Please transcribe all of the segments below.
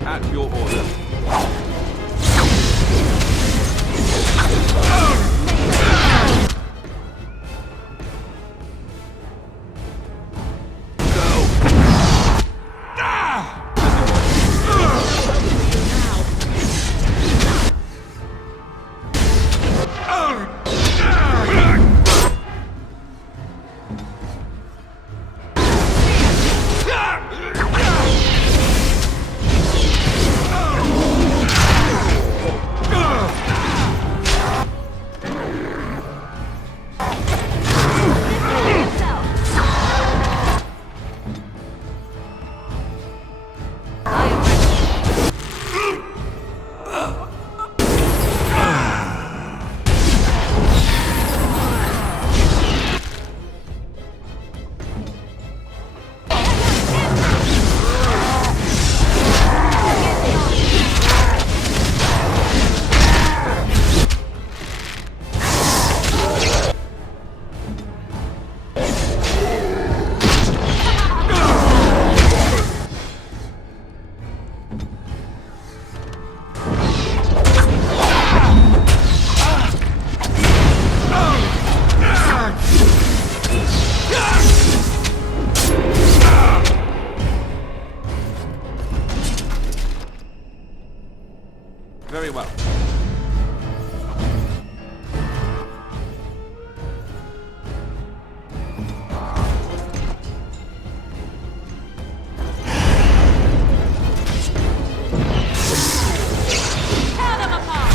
At your order. Very well. Tear them apart!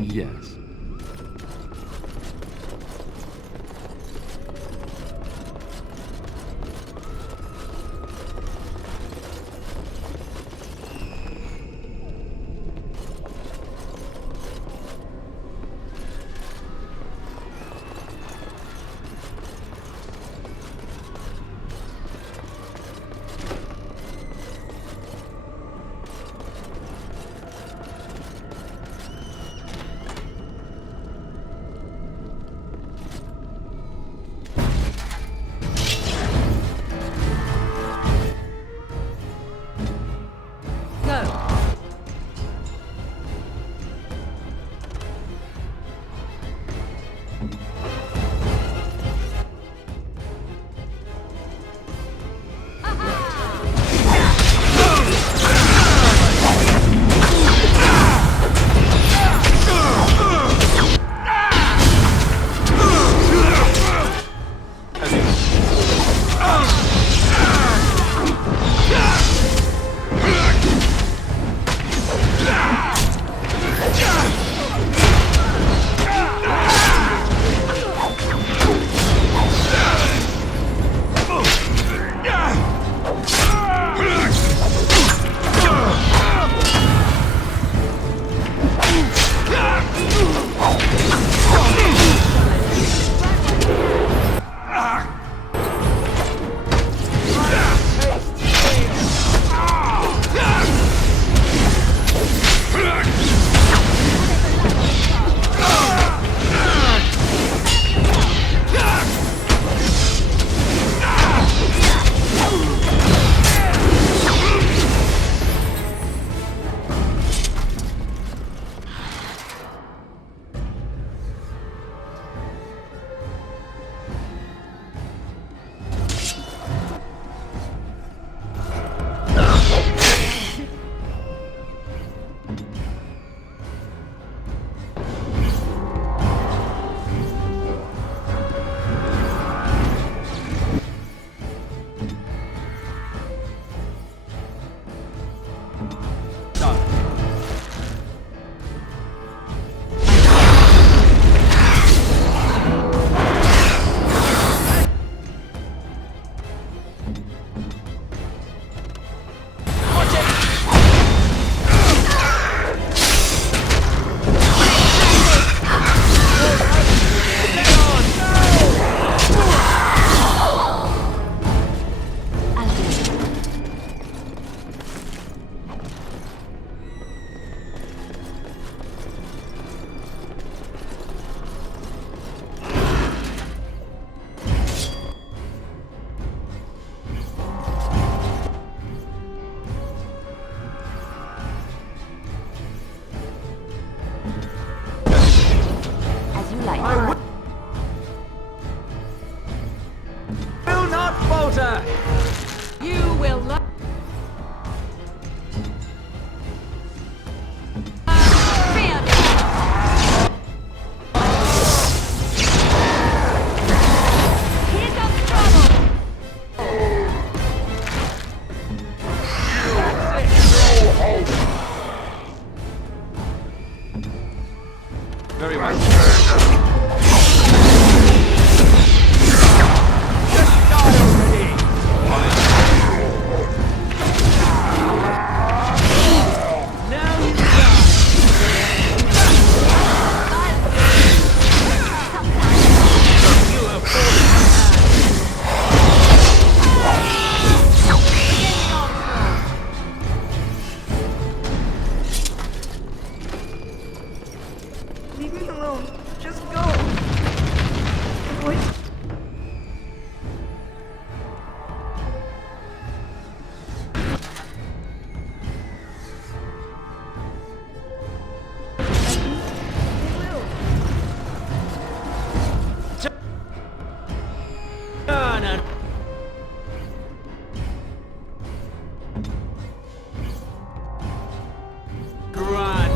Yes. light. I will not falter! You will love. Here comes trouble! Very well. Just die already! Now you die! You have fallen. Leave me alone. Just go. Wait. No. Run.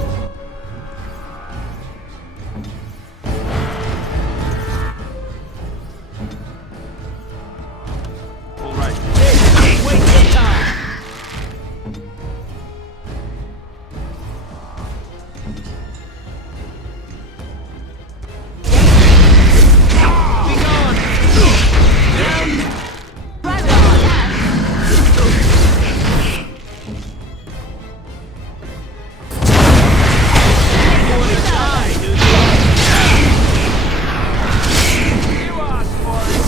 All right. Wait your time. Be gone. Right on! You wanna die, do you? You asked for it.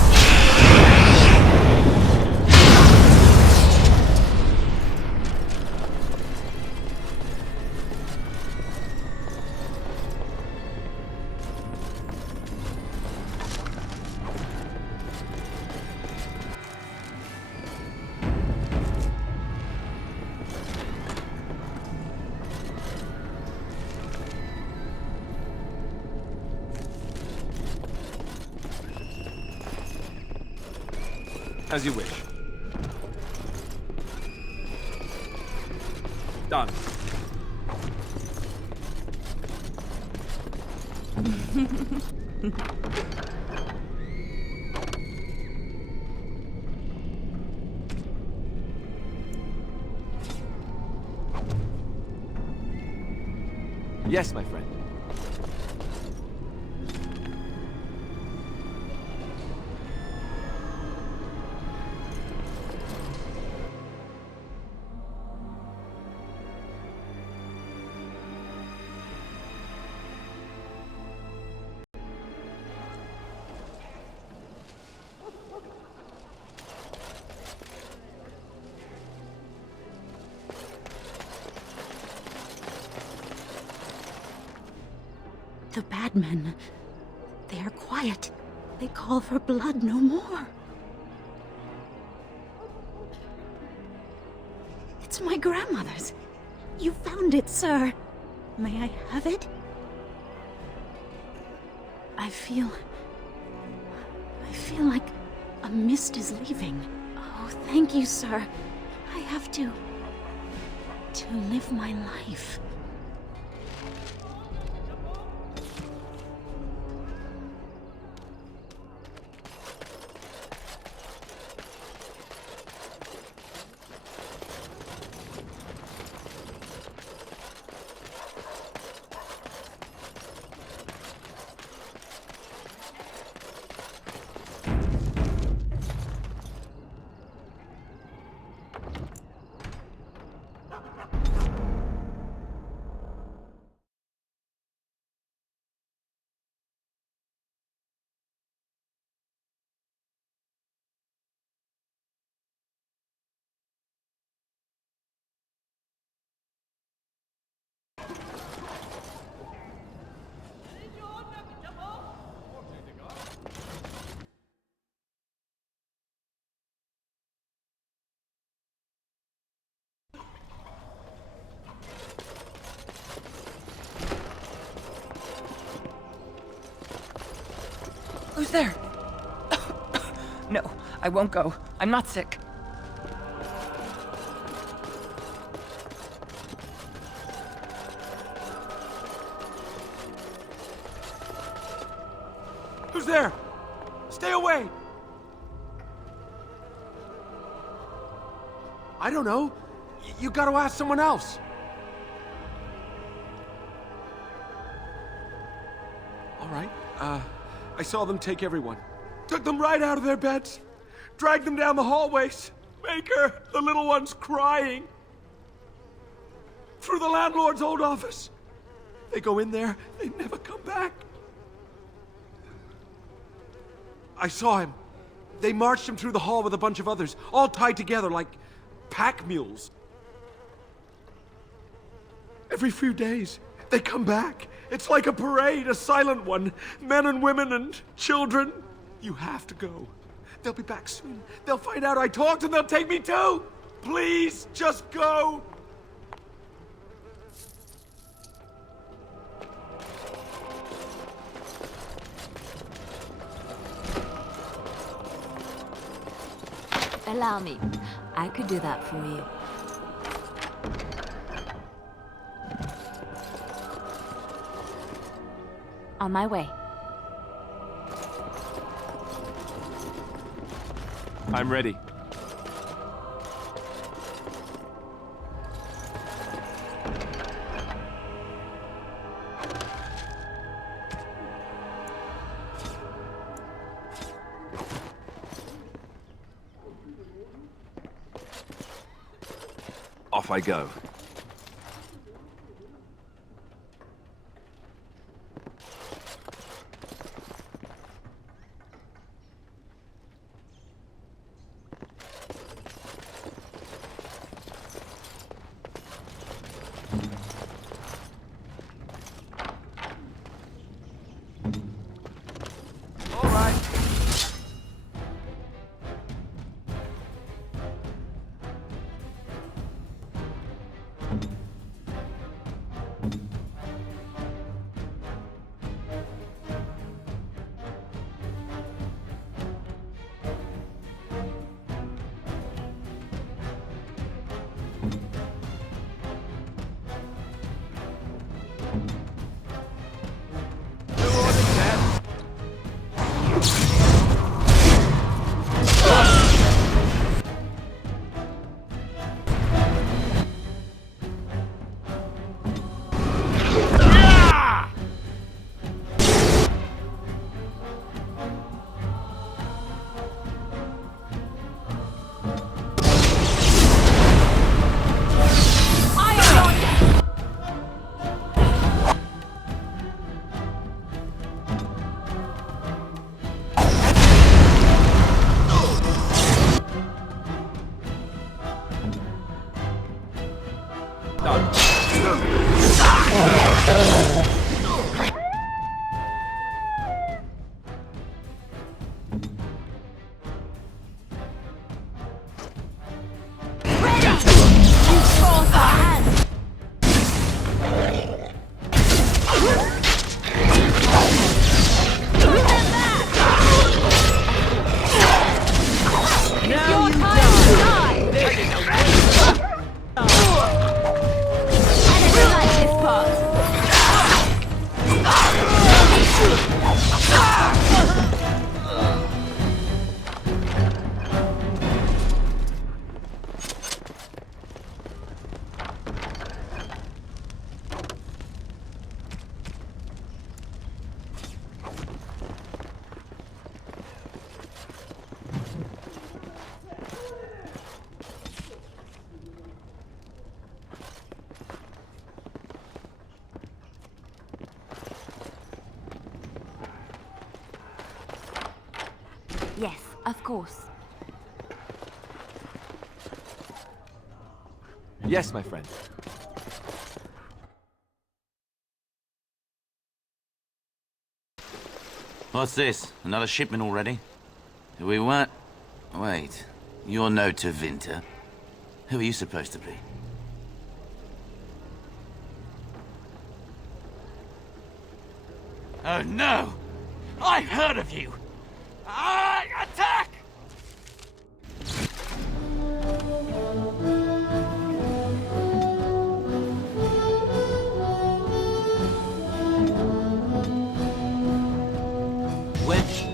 As you wish. Done. Yes, my friend. The bad men. They are quiet. They call for blood no more. It's my grandmother's. You found it, sir. May I have it? I feel like a mist is leaving. Oh, thank you, sir. I have to live my life. Who's there? No, I won't go. I'm not sick. Who's there? Stay away! I don't know. You gotta ask someone else. All right. I saw them take everyone. Took them right out of their beds. Dragged them down the hallways. Maker, the little one's crying. Through the landlord's old office. They go in there, they never come back. I saw him. They marched him through the hall with a bunch of others, all tied together like pack mules. Every few days, they come back. It's like a parade, a silent one. Men and women and children. You have to go. They'll be back soon. They'll find out I talked and they'll take me too. Please, just go. Allow me. I could do that for you. On my way. I'm ready. Off I go. All right. Yes, of course. Yes, my friend. What's this? Another shipment already? Who we want? Wait, you're no Tevinter. Who are you supposed to be? Oh no! I've heard of you! Attack! Which?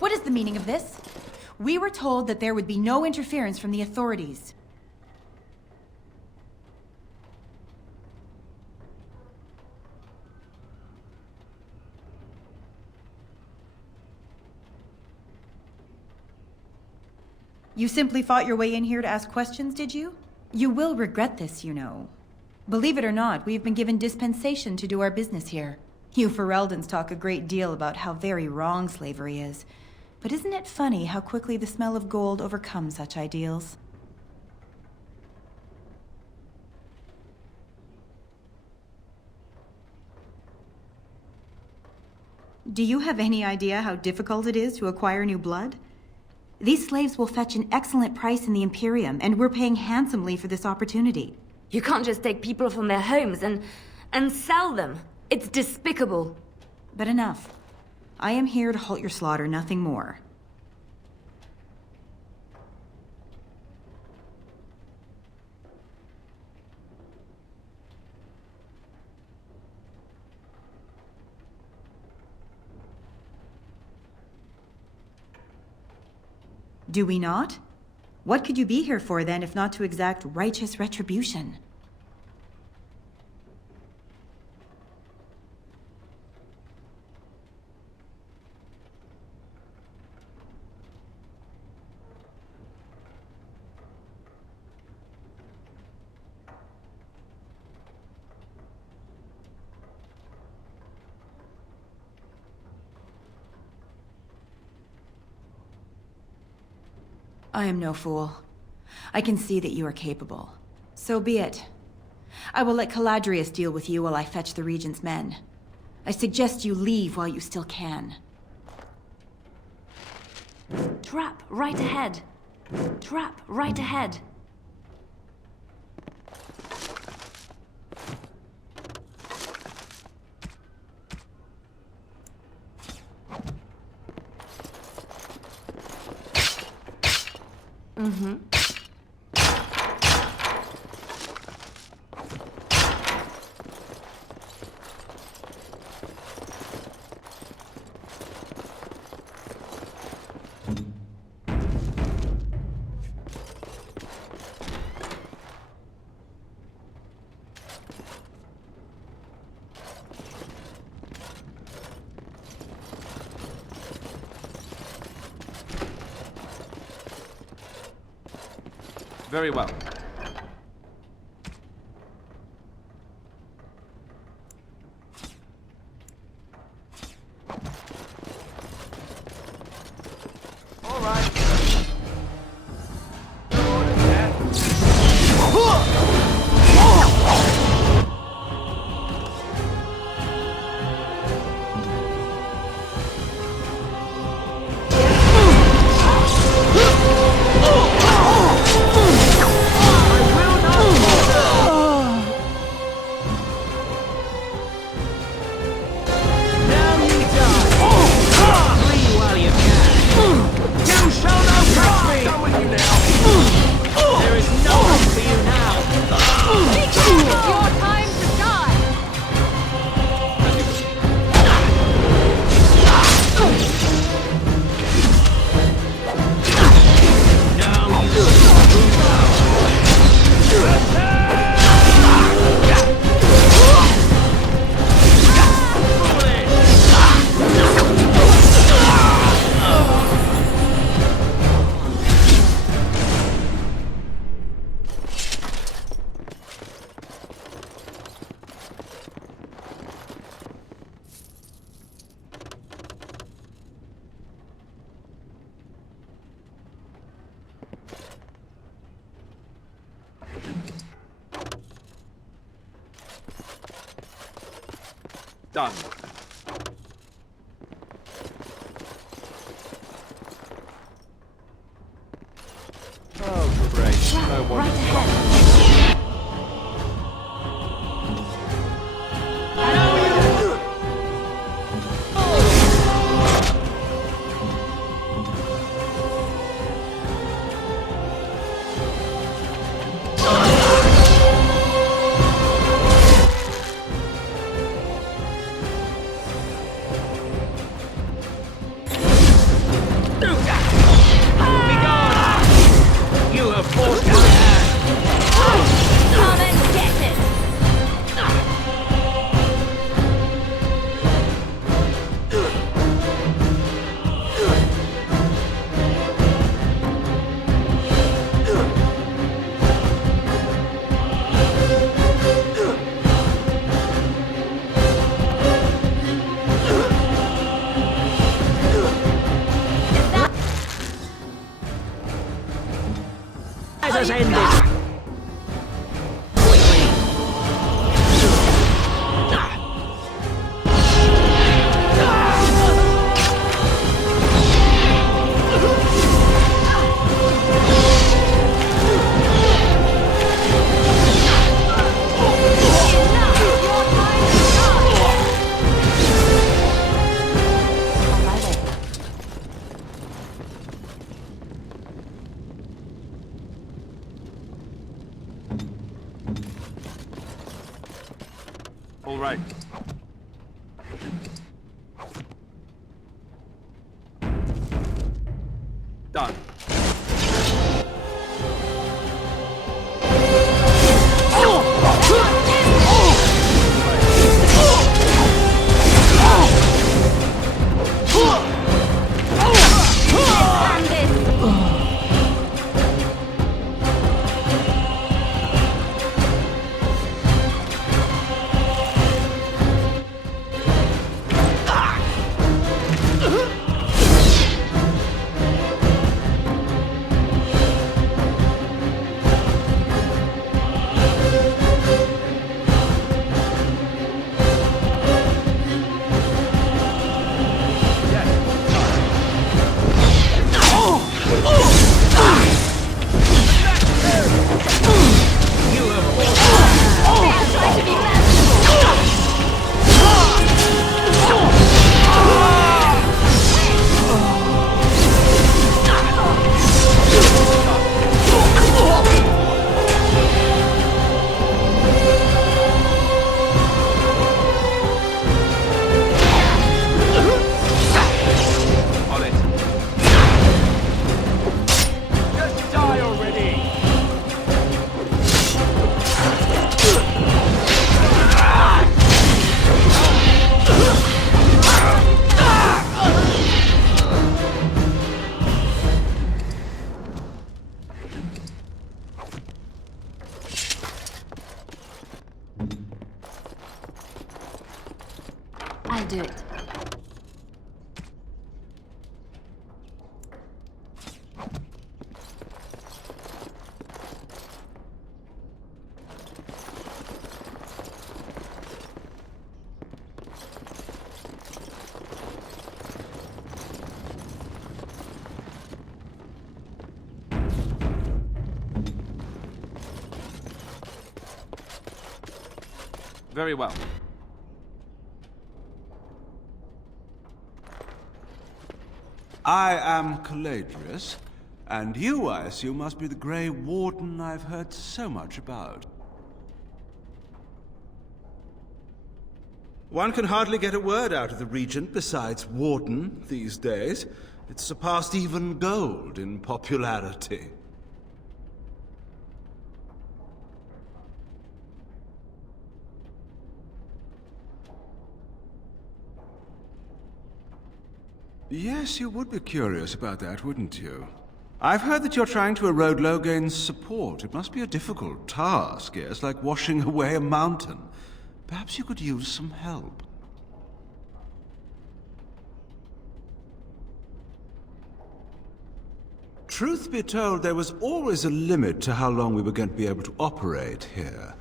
What is the meaning of this? We were told that there would be no interference from the authorities. You simply fought your way in here to ask questions, did you? You will regret this, you know. Believe it or not, we have been given dispensation to do our business here. You Fereldans talk a great deal about how very wrong slavery is. But isn't it funny how quickly the smell of gold overcomes such ideals? Do you have any idea how difficult it is to acquire new blood? These slaves will fetch an excellent price in the Imperium, and we're paying handsomely for this opportunity. You can't just take people from their homes and sell them. It's despicable. But enough. I am here to halt your slaughter, nothing more. Do we not? What could you be here for then, if not to exact righteous retribution? I am no fool. I can see that you are capable. So be it. I will let Caladrius deal with you while I fetch the Regent's men. I suggest you leave while you still can. Trap right ahead. Trap right ahead. Mm-hmm. Very well. All right. Done. Oh, great. No one. Right ahead. You have forced my hand. Come and get it. Has ended. All right. Done. I'll do it. Very well. I am Caladrius, and you, I assume, must be the Grey Warden I've heard so much about. One can hardly get a word out of the Regent besides Warden these days. It's surpassed even gold in popularity. Yes, you would be curious about that, wouldn't you? I've heard that you're trying to erode Logain's support. It must be a difficult task, yes, like washing away a mountain. Perhaps you could use some help. Truth be told, there was always a limit to how long we were going to be able to operate here.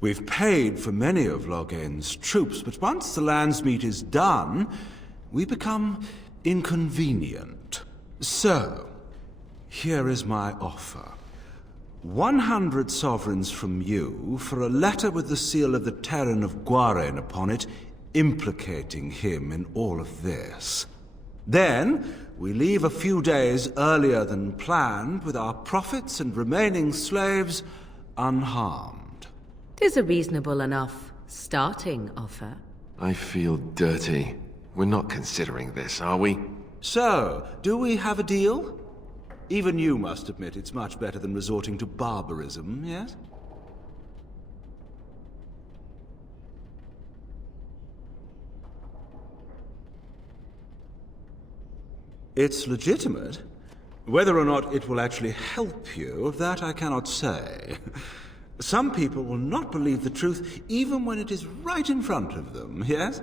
We've paid for many of Logain's troops, but once the Landsmeet is done, we become inconvenient. So, here is my offer. 100 sovereigns from you for a letter with the seal of the Terran of Guaren upon it, implicating him in all of this. Then, we leave a few days earlier than planned, with our profits and remaining slaves unharmed. 'Tis a reasonable enough starting offer. I feel dirty. We're not considering this, are we? So, do we have a deal? Even you must admit it's much better than resorting to barbarism, yes? It's legitimate. Whether or not it will actually help you, of that I cannot say. Some people will not believe the truth even when it is right in front of them, yes?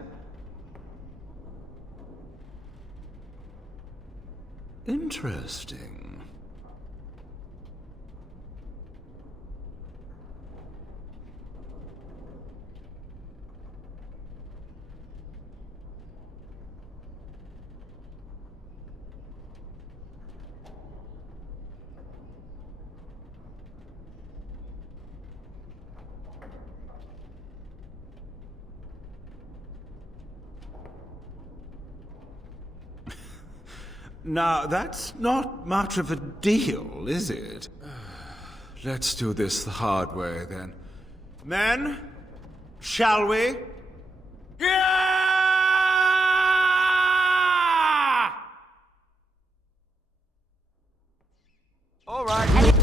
Interesting. Now, that's not much of a deal, is it? Let's do this the hard way, then. Men, shall we? Yeah! All right.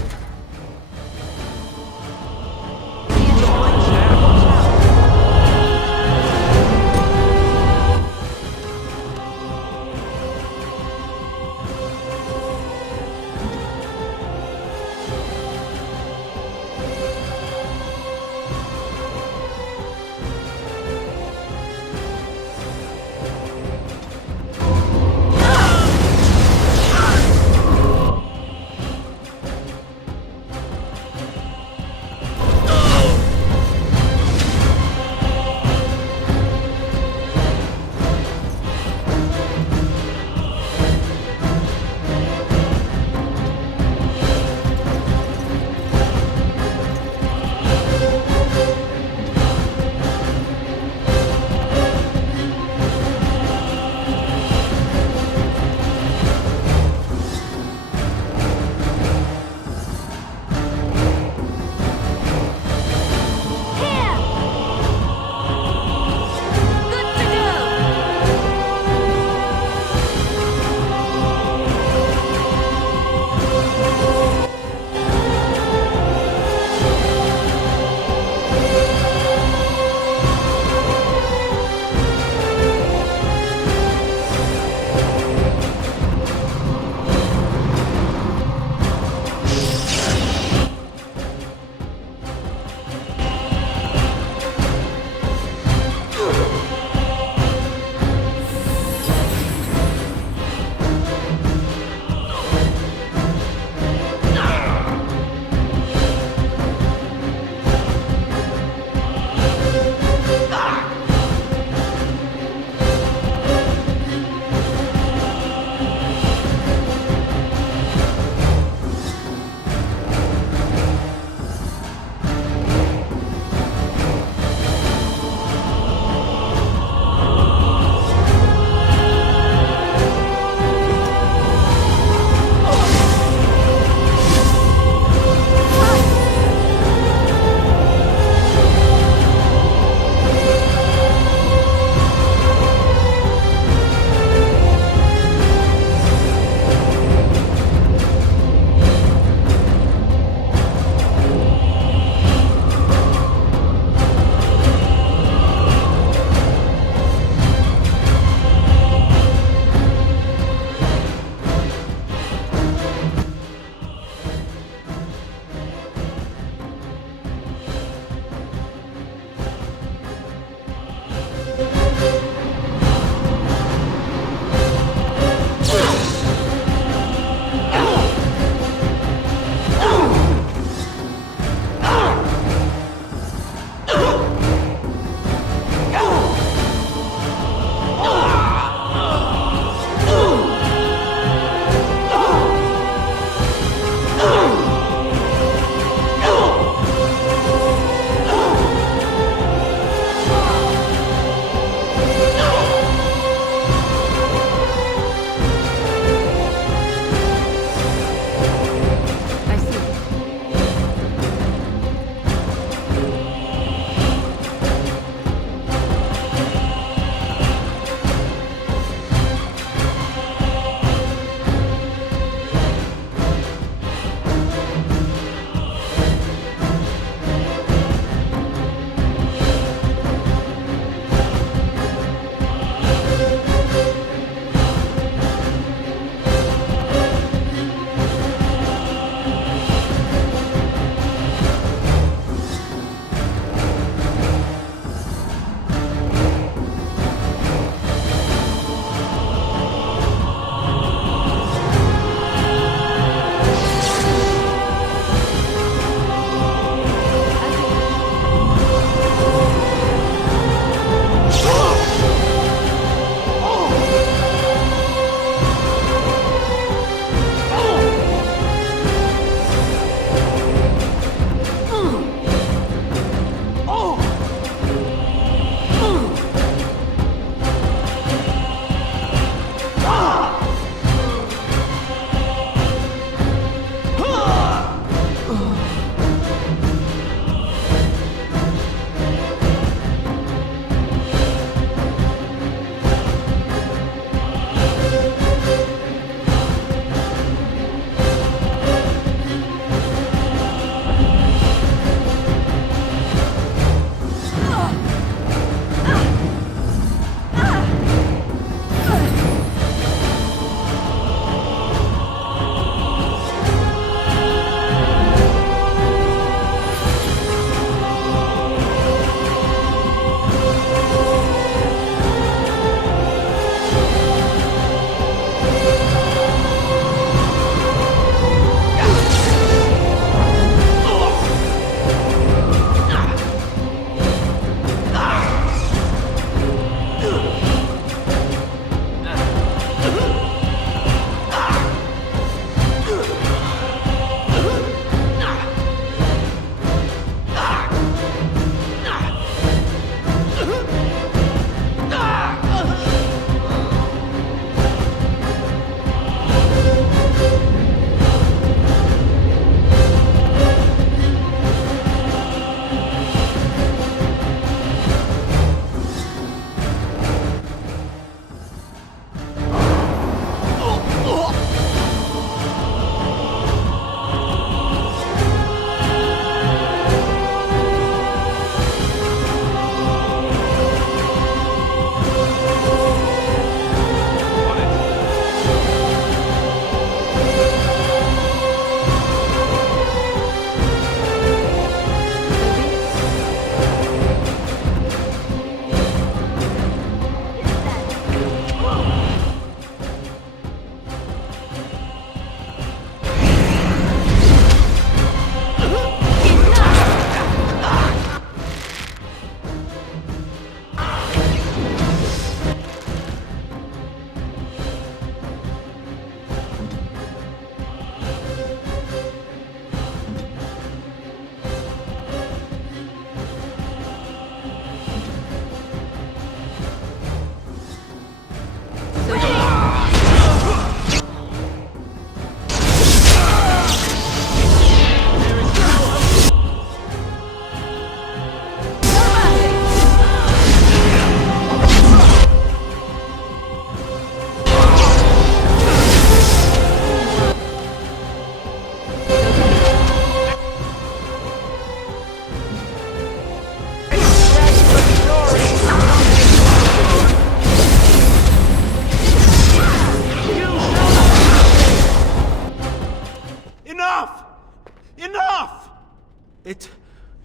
It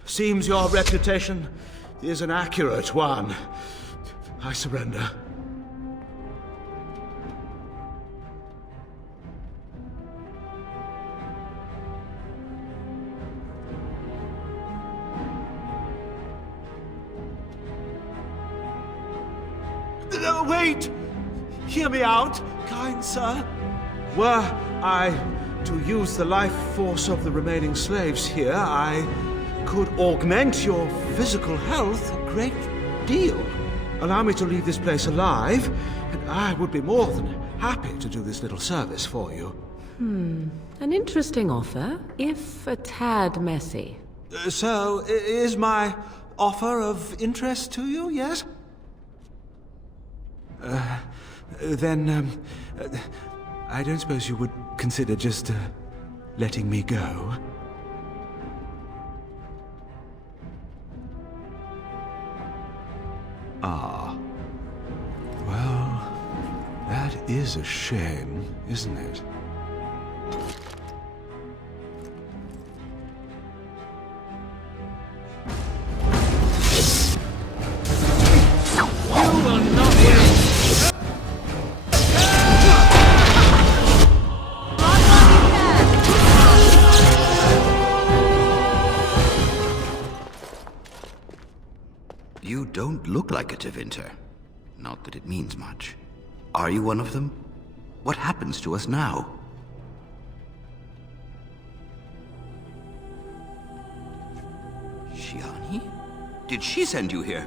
seems your reputation is an accurate one. I surrender. No, wait! Hear me out, kind sir. Were I to use the life force of the remaining slaves here, I could augment your physical health a great deal. Allow me to leave this place alive, and I would be more than happy to do this little service for you. An interesting offer, if a tad messy. So, is my offer of interest to you, yes? Then, I don't suppose you would consider just letting me go? Ah. Well, that is a shame, isn't it? You don't look like a Tevinter. Not that it means much. Are you one of them? What happens to us now? Shiani? Did she send you here?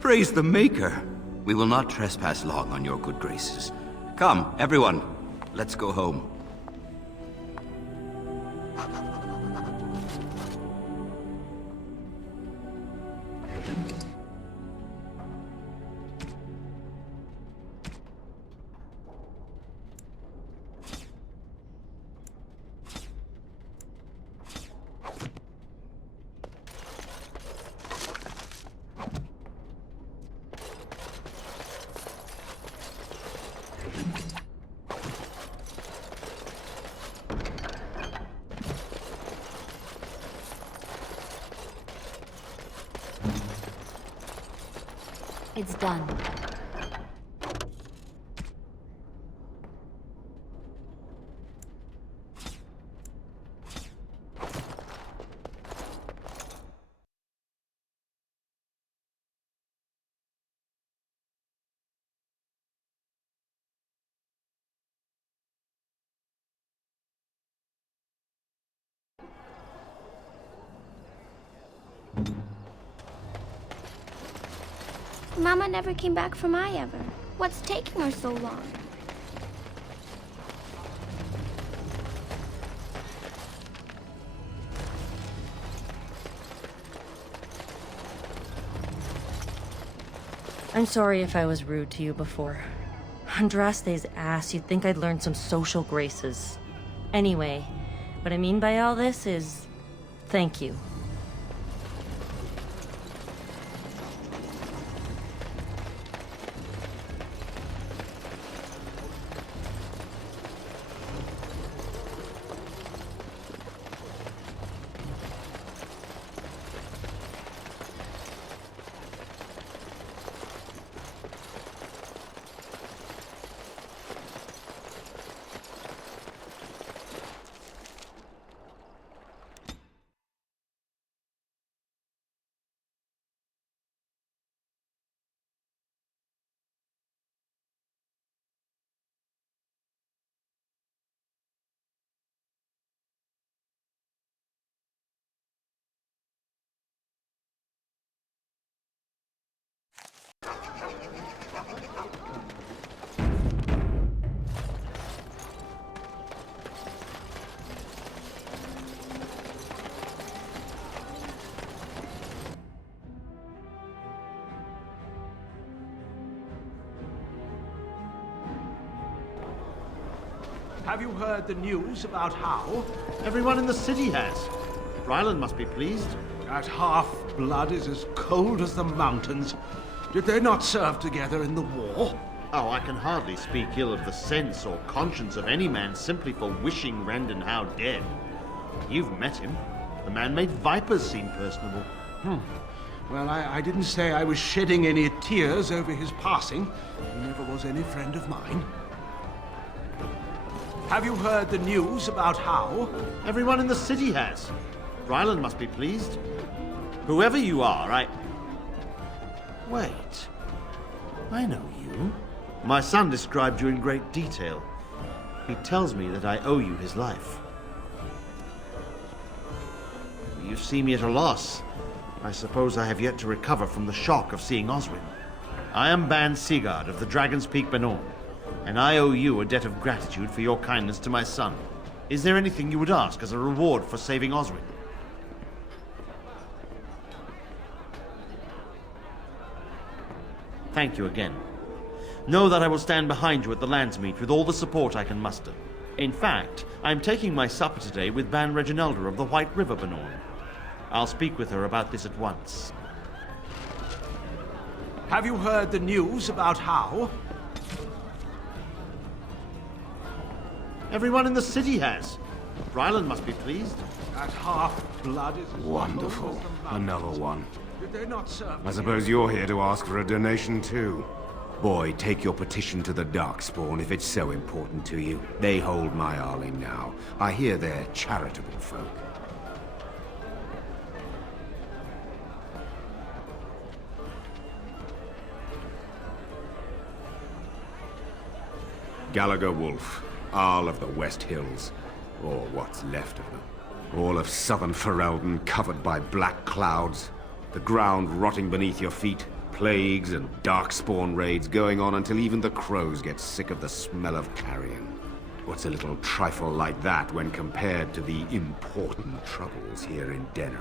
Praise the Maker! We will not trespass long on your good graces. Come, everyone, let's go home. It's done. Mama never came back from Ever. What's taking her so long? I'm sorry if I was rude to you before. Andraste's ass, you'd think I'd learned some social graces. Anyway, what I mean by all this is... thank you. Have you heard the news about how? Everyone in the city has. Ryland must be pleased. That half-blood is as cold as the mountains. Did they not serve together in the war? Oh, I can hardly speak ill of the sense or conscience of any man simply for wishing Randon Howe dead. You've met him. The man-made vipers seem personable. Well, I didn't say I was shedding any tears over his passing. He never was any friend of mine. Have you heard the news about how? Everyone in the city has. Ryland must be pleased. Whoever you are, Wait. I know you. My son described you in great detail. He tells me that I owe you his life. You see me at a loss. I suppose I have yet to recover from the shock of seeing Oswin. I am Ban Sigard of the Dragon's Peak Benorn, and I owe you a debt of gratitude for your kindness to my son. Is there anything you would ask as a reward for saving Oswin? Thank you again. Know that I will stand behind you at the Landsmeet with all the support I can muster. In fact, I am taking my supper today with Ban Reginalda of the White River Benorn. I'll speak with her about this at once. Have you heard the news about how? Everyone in the city has. Ryland must be pleased. That half-blood is as Wonderful. cold as the Another mountains. one. Did they not serve I suppose you're here to ask for a donation too. Boy, take your petition to the Darkspawn if it's so important to you. They hold my Arling now. I hear they're charitable folk. Gallagher Wolf, Arl of the West Hills, or what's left of them. All of southern Ferelden covered by black clouds, the ground rotting beneath your feet, plagues and darkspawn raids going on until even the crows get sick of the smell of carrion. What's a little trifle like that when compared to the important troubles here in Denerim?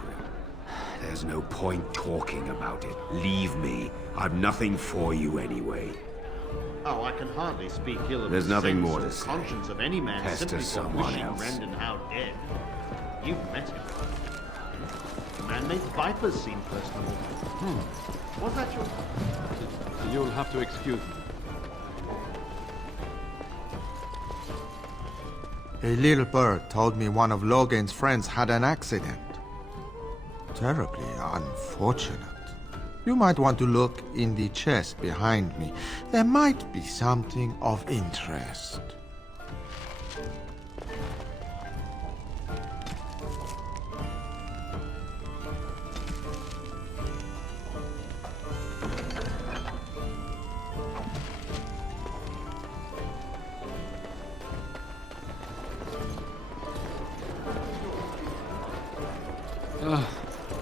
There's no point talking about it. Leave me. I've nothing for you anyway. Oh, I can hardly speak ill of There's the nothing sense more or to say. conscience of any man Pester simply for someone wishing else. Brendan Howe dead. You've met him. The man-made vipers seem personable. Was that your... You'll have to excuse me. A little bird told me one of Logan's friends had an accident. Terribly unfortunate. You might want to look in the chest behind me. There might be something of interest.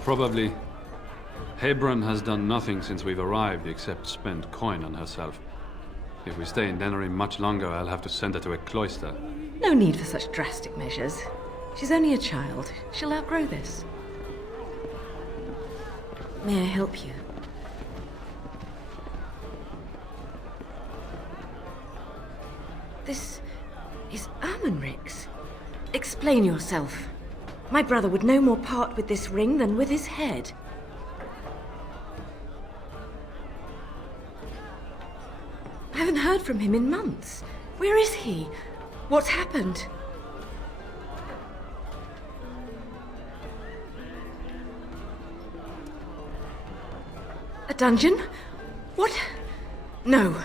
Probably. Hebron has done nothing since we've arrived except spend coin on herself. If we stay in Denerim much longer, I'll have to send her to a cloister. No need for such drastic measures. She's only a child. She'll outgrow this. May I help you? This is Ermenric's. Explain yourself. My brother would no more part with this ring than with his head. I haven't heard from him in months. Where is he? What's happened? A dungeon? What? No.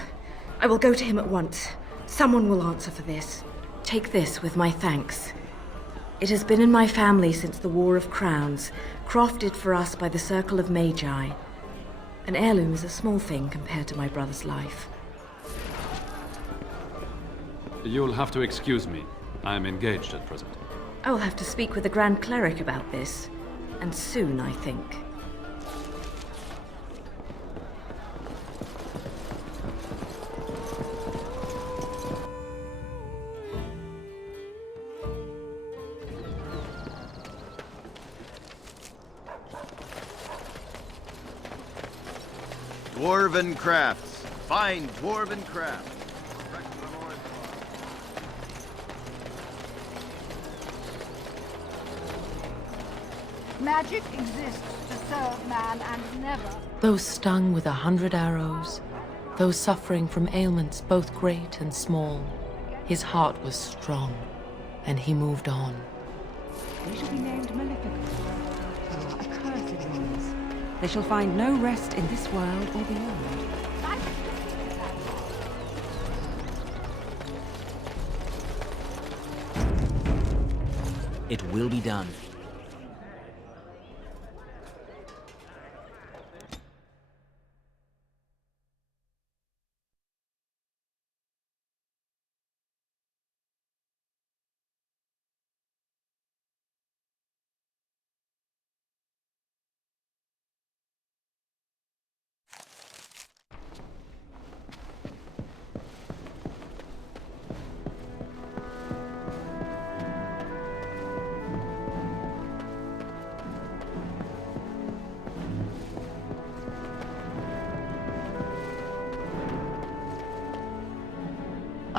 I will go to him at once. Someone will answer for this. Take this with my thanks. It has been in my family since the War of Crowns, crafted for us by the Circle of Magi. An heirloom is a small thing compared to my brother's life. You'll have to excuse me. I'm engaged at present. I will have to speak with the Grand Cleric about this. And soon, I think. Dwarven crafts. Fine dwarven crafts. Magic exists to serve man and never. Those stung with 100 arrows, those suffering from ailments both great and small, his heart was strong, and he moved on. They shall be named Maleficent. They are accursed ones. They shall find no rest in this world or beyond. It will be done.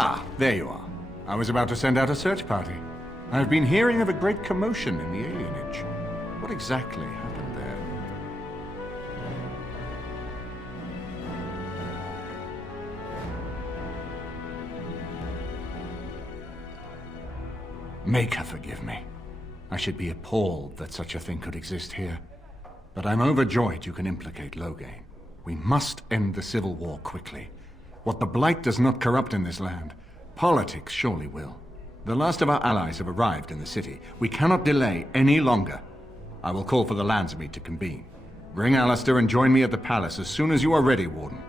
Ah, there you are. I was about to send out a search party. I've been hearing of a great commotion in the alienage. What exactly happened there? Make her forgive me. I should be appalled that such a thing could exist here. But I'm overjoyed you can implicate Loghain. We must end the civil war quickly. What the Blight does not corrupt in this land, politics surely will. The last of our allies have arrived in the city. We cannot delay any longer. I will call for the Landsmeet to convene. Bring Alistair and join me at the palace as soon as you are ready, Warden.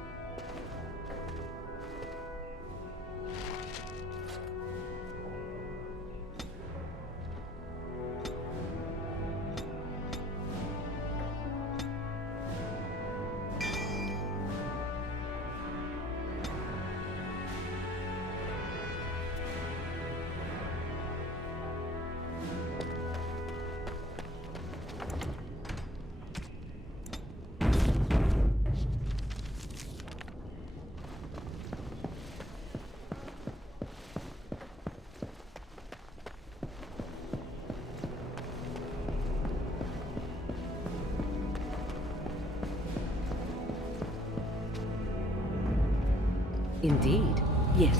Indeed, yes.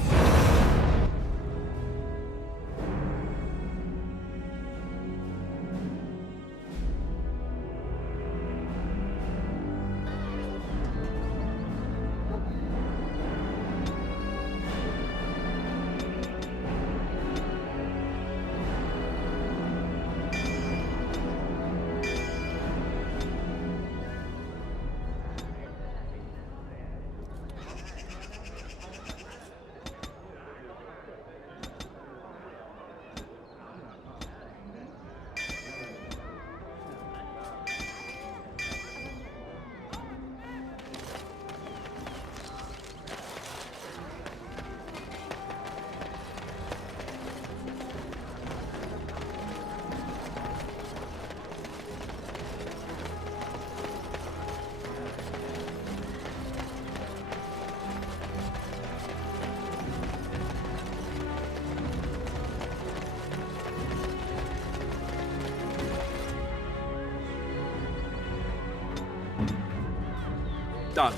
Done.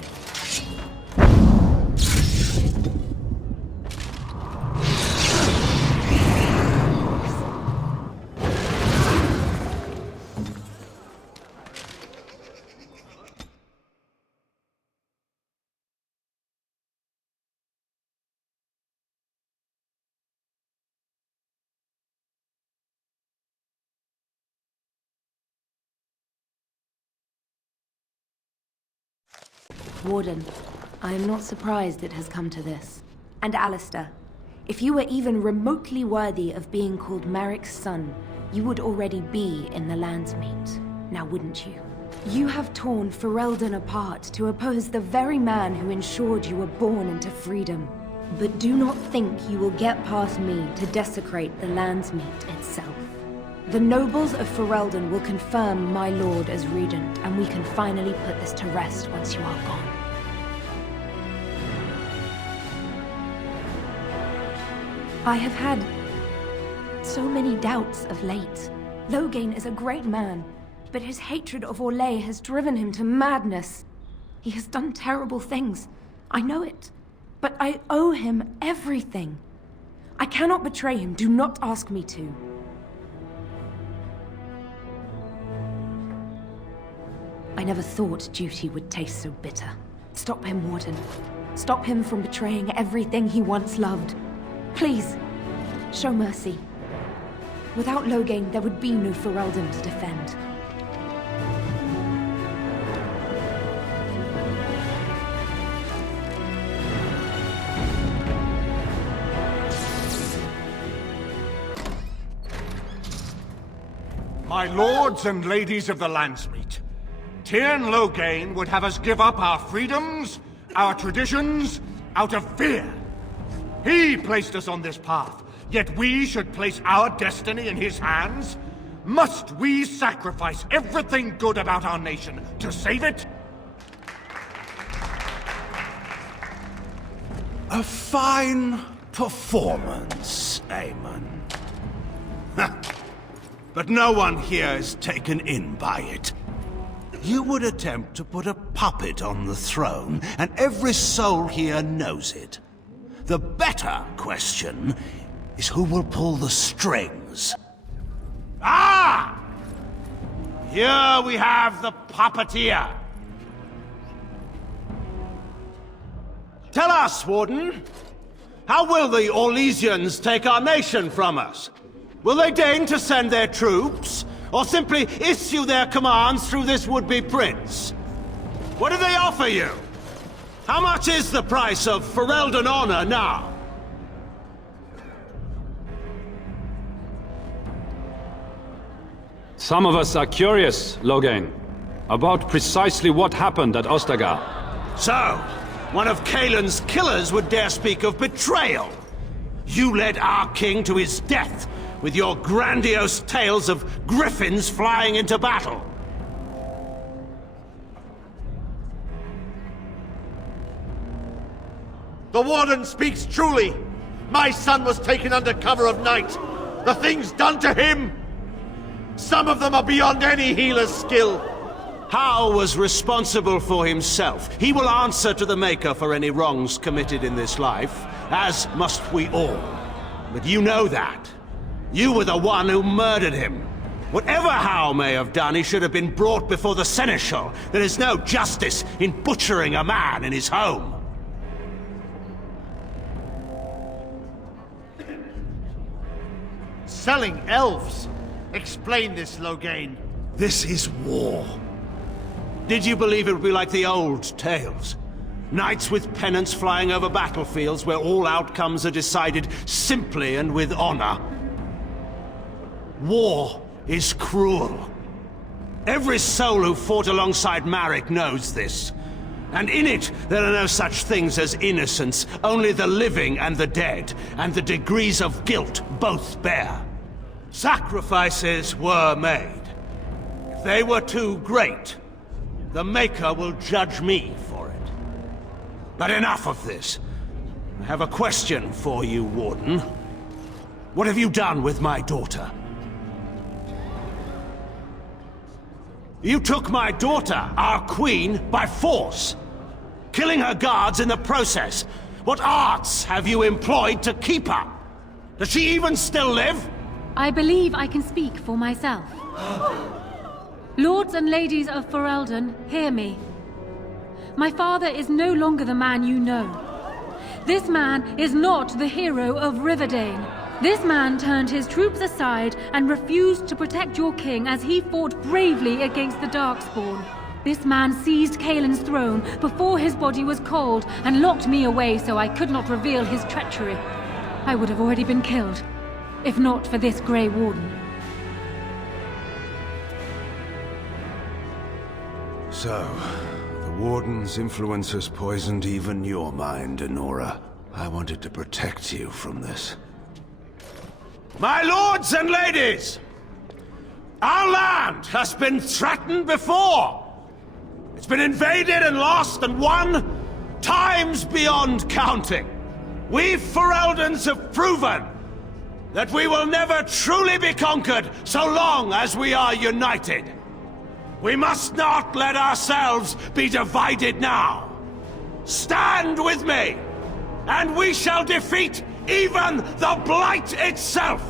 Warden, I am not surprised it has come to this. And Alistair, if you were even remotely worthy of being called Marik's son, you would already be in the Landsmeet, now wouldn't you? You have torn Ferelden apart to oppose the very man who ensured you were born into freedom. But do not think you will get past me to desecrate the Landsmeet itself. The nobles of Ferelden will confirm my lord as regent, and we can finally put this to rest once you are gone. I have had so many doubts of late. Loghain is a great man, but his hatred of Orlais has driven him to madness. He has done terrible things. I know it. But I owe him everything. I cannot betray him. Do not ask me to. I never thought duty would taste so bitter. Stop him, Warden. Stop him from betraying everything he once loved. Please, show mercy. Without Loghain, there would be no Ferelden to defend. My lords and ladies of the Landsmeet, Tyrn Loghain would have us give up our freedoms, our traditions, out of fear. He placed us on this path, yet we should place our destiny in his hands? Must we sacrifice everything good about our nation to save it? A fine performance, Aemon. But no one here is taken in by it. You would attempt to put a puppet on the throne, and every soul here knows it. The better question is who will pull the strings. Ah! Here we have the puppeteer. Tell us, Warden, how will the Orlesians take our nation from us? Will they deign to send their troops, or simply issue their commands through this would-be prince? What do they offer you? How much is the price of Ferelden honor now? Some of us are curious, Loghain, about precisely what happened at Ostagar. So, one of Kaelin's killers would dare speak of betrayal. You led our king to his death with your grandiose tales of griffins flying into battle. The Warden speaks truly. My son was taken under cover of night. The things done to him, some of them are beyond any healer's skill. Hal was responsible for himself. He will answer to the Maker for any wrongs committed in this life, as must we all. But you know that. You were the one who murdered him. Whatever Hal may have done, he should have been brought before the Seneschal. There is no justice in butchering a man in his home. Selling elves? Explain this, Loghain. This is war. Did you believe it would be like the old tales? Knights with pennants flying over battlefields where all outcomes are decided simply and with honor? War is cruel. Every soul who fought alongside Marek knows this. And in it, there are no such things as innocence, only the living and the dead, and the degrees of guilt both bear. Sacrifices were made. If they were too great, the Maker will judge me for it. But enough of this. I have a question for you, Warden. What have you done with my daughter? You took my daughter, our queen, by force, killing her guards in the process. What arts have you employed to keep her? Does she even still live? I believe I can speak for myself. Lords and ladies of Ferelden, hear me. My father is no longer the man you know. This man is not the hero of Riverdane. This man turned his troops aside and refused to protect your king as he fought bravely against the Darkspawn. This man seized Kaelin's throne before his body was cold and locked me away so I could not reveal his treachery. I would have already been killed, if not for this Grey Warden. So, the Warden's influence has poisoned even your mind, Enora. I wanted to protect you from this. My lords and ladies! Our land has been threatened before! It's been invaded and lost and won times beyond counting. We Fereldans have proven that we will never truly be conquered so long as we are united. We must not let ourselves be divided now. Stand with me, and we shall defeat even the Blight itself!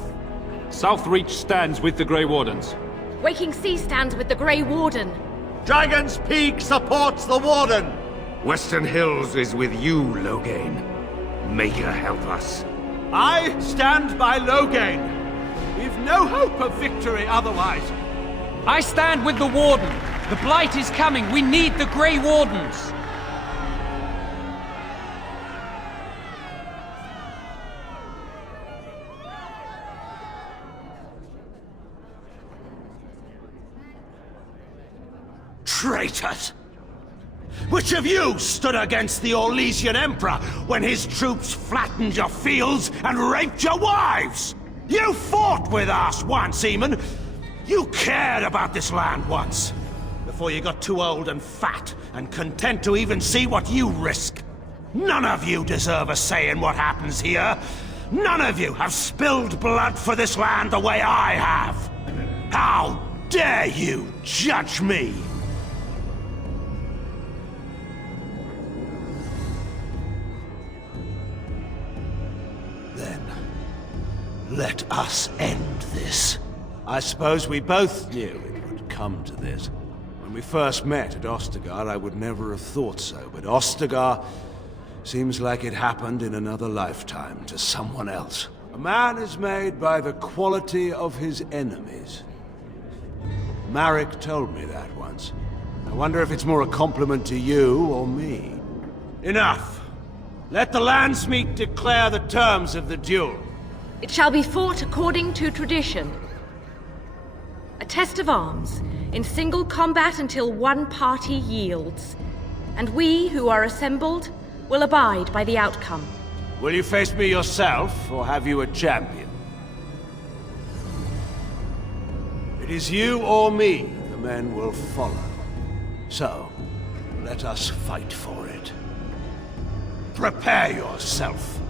Southreach stands with the Grey Wardens. Waking Sea stands with the Grey Warden. Dragon's Peak supports the Warden! Western Hills is with you, Loghain. Maker help us. I stand by Loghain. We've no hope of victory otherwise. I stand with the Warden. The Blight is coming. We need the Grey Wardens. Traitors! Which of you stood against the Orlesian Emperor when his troops flattened your fields and raped your wives? You fought with us once, Eamon. You cared about this land once. Before you got too old and fat and content to even see what you risk. None of you deserve a say in what happens here. None of you have spilled blood for this land the way I have. How dare you judge me? Let us end this. I suppose we both knew it would come to this. When we first met at Ostagar, I would never have thought so, but Ostagar seems like it happened in another lifetime to someone else. A man is made by the quality of his enemies. Marek told me that once. I wonder if it's more a compliment to you or me. Enough! Let the Landsmeet declare the terms of the duel. It shall be fought according to tradition. A test of arms, in single combat until one party yields. And we, who are assembled, will abide by the outcome. Will you face me yourself, or have you a champion? It is you or me the men will follow. So, let us fight for it. Prepare yourself.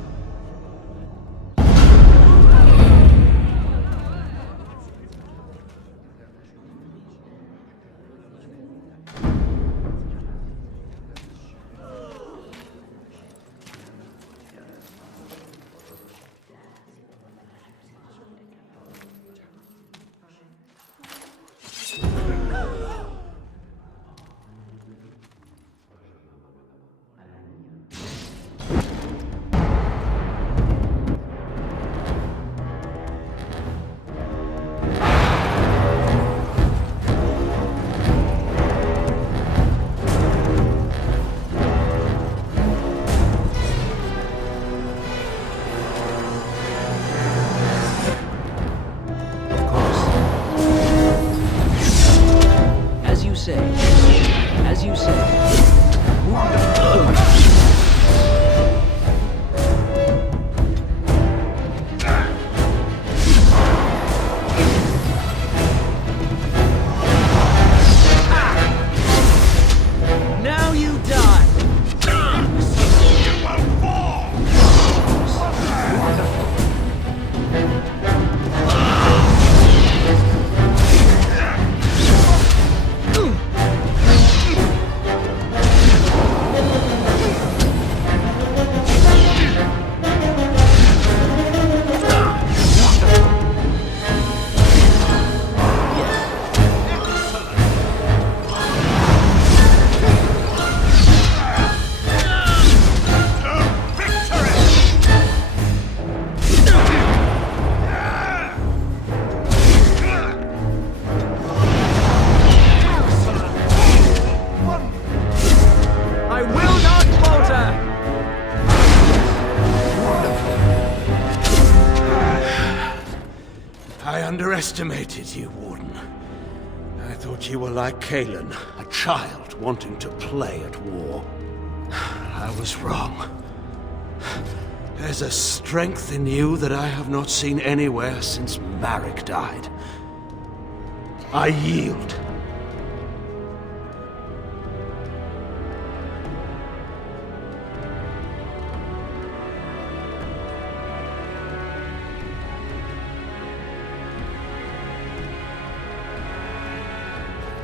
As you say. Now you die. I underestimated you, Warden. I thought you were like Kalen, a child wanting to play at war. I was wrong. There's a strength in you that I have not seen anywhere since Marek died. I yield.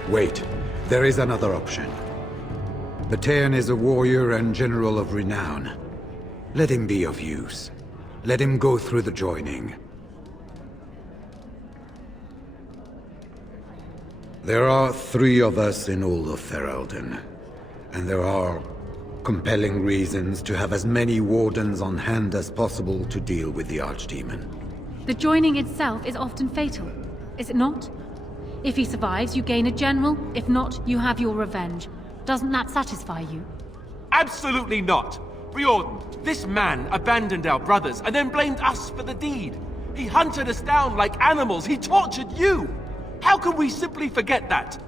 Wait, there is another option. Batean is a warrior and general of renown. Let him be of use. Let him go through the joining. There are 3 of us in all of Ferelden, and there are compelling reasons to have as many wardens on hand as possible to deal with the Archdemon. The joining itself is often fatal, is it not? If he survives, you gain a general. If not, you have your revenge. Doesn't that satisfy you? Absolutely not! Riordan, this man abandoned our brothers and then blamed us for the deed. He hunted us down like animals. He tortured you! How can we simply forget that?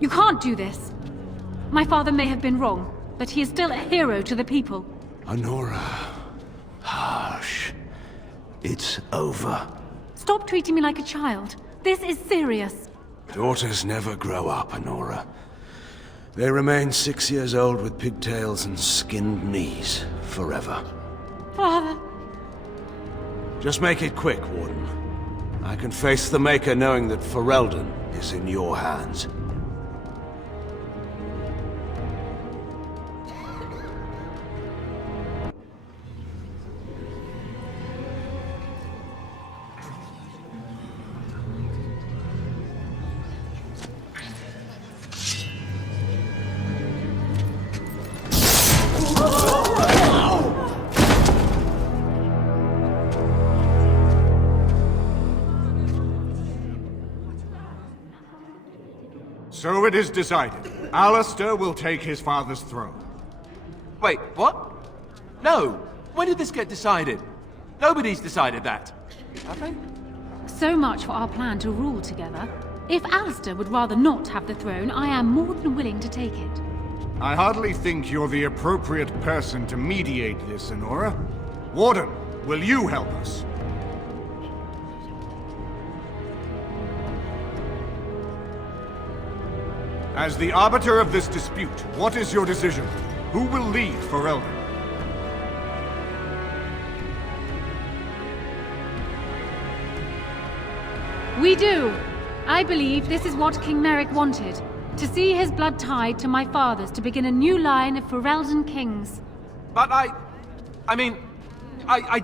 You can't do this. My father may have been wrong, but he is still a hero to the people. Honora. Hush. It's over. Stop treating me like a child. This is serious. Daughters never grow up, Honora. They remain 6 years old with pigtails and skinned knees forever. Father. Just make it quick, Warden. I can face the Maker knowing that Ferelden is in your hands. So it is decided. Alistair will take his father's throne. Wait, what? No! When did this get decided? Nobody's decided that. Have they? So much for our plan to rule together. If Alistair would rather not have the throne, I am more than willing to take it. I hardly think you're the appropriate person to mediate this, Honora. Warden, will you help us? As the arbiter of this dispute, what is your decision? Who will lead Ferelden? We do! I believe this is what King Merrick wanted. To see his blood tied to my father's to begin a new line of Ferelden kings. But I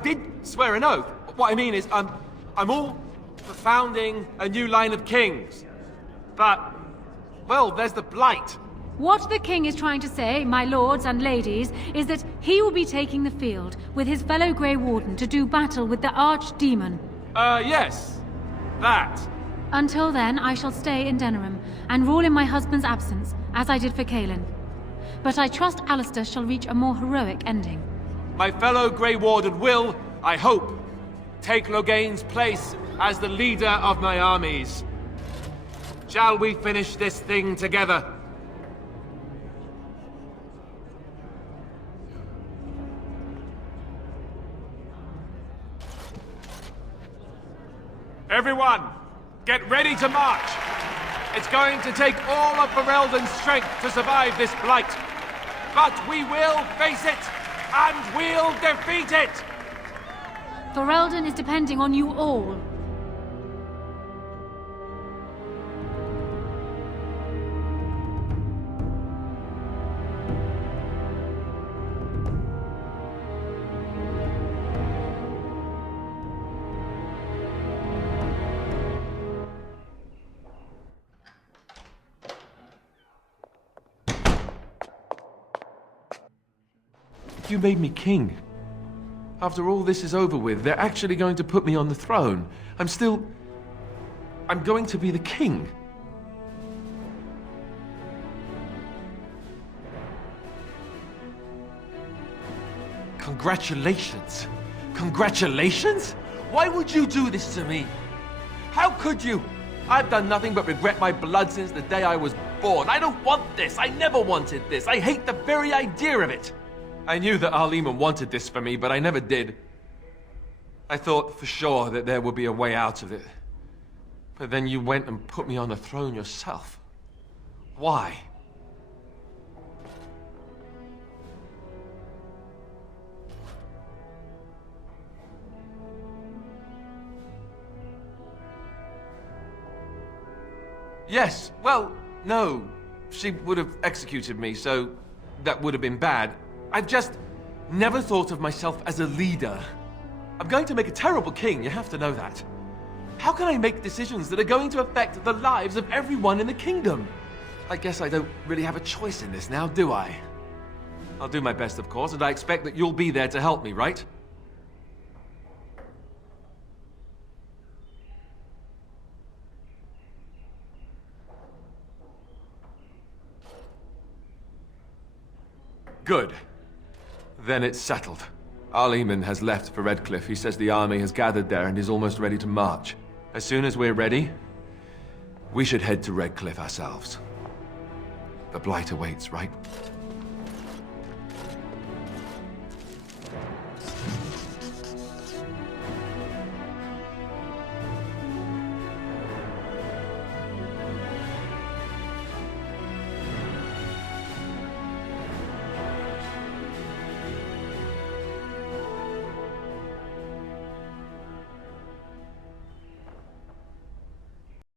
did swear an oath. What I mean is, I'm all for founding a new line of kings. But, well, there's the Blight. What the king is trying to say, my lords and ladies, is that he will be taking the field with his fellow Grey Warden to do battle with the Archdemon. Yes. That. Until then, I shall stay in Denerim and rule in my husband's absence, as I did for Kaelin. But I trust Alistair shall reach a more heroic ending. My fellow Grey Warden will, I hope, take Loghain's place as the leader of my armies. Shall we finish this thing together? Everyone, get ready to march! It's going to take all of Ferelden's strength to survive this blight. But we will face it, and we'll defeat it! Ferelden is depending on you all. You made me king. After all this is over with, they're actually going to put me on the throne. I'm going to be the king. Congratulations. Congratulations? Why would you do this to me? How could you? I've done nothing but regret my blood since the day I was born. I don't want this. I never wanted this. I hate the very idea of it. I knew that Arleman wanted this for me, but I never did. I thought for sure that there would be a way out of it. But then you went and put me on the throne yourself. Why? Yes, well, no. She would have executed me, so that would have been bad. never thought of myself as a leader. I'm going to make a terrible king, you have to know that. How can I make decisions that are going to affect the lives of everyone in the kingdom? I guess I don't really have a choice in this now, do I? I'll do my best, of course, and I expect that you'll be there to help me, right? Good. Then it's settled. Arleman has left for Redcliffe. He says the army has gathered there and is almost ready to march. As soon as we're ready, we should head to Redcliffe ourselves. The Blight awaits, right?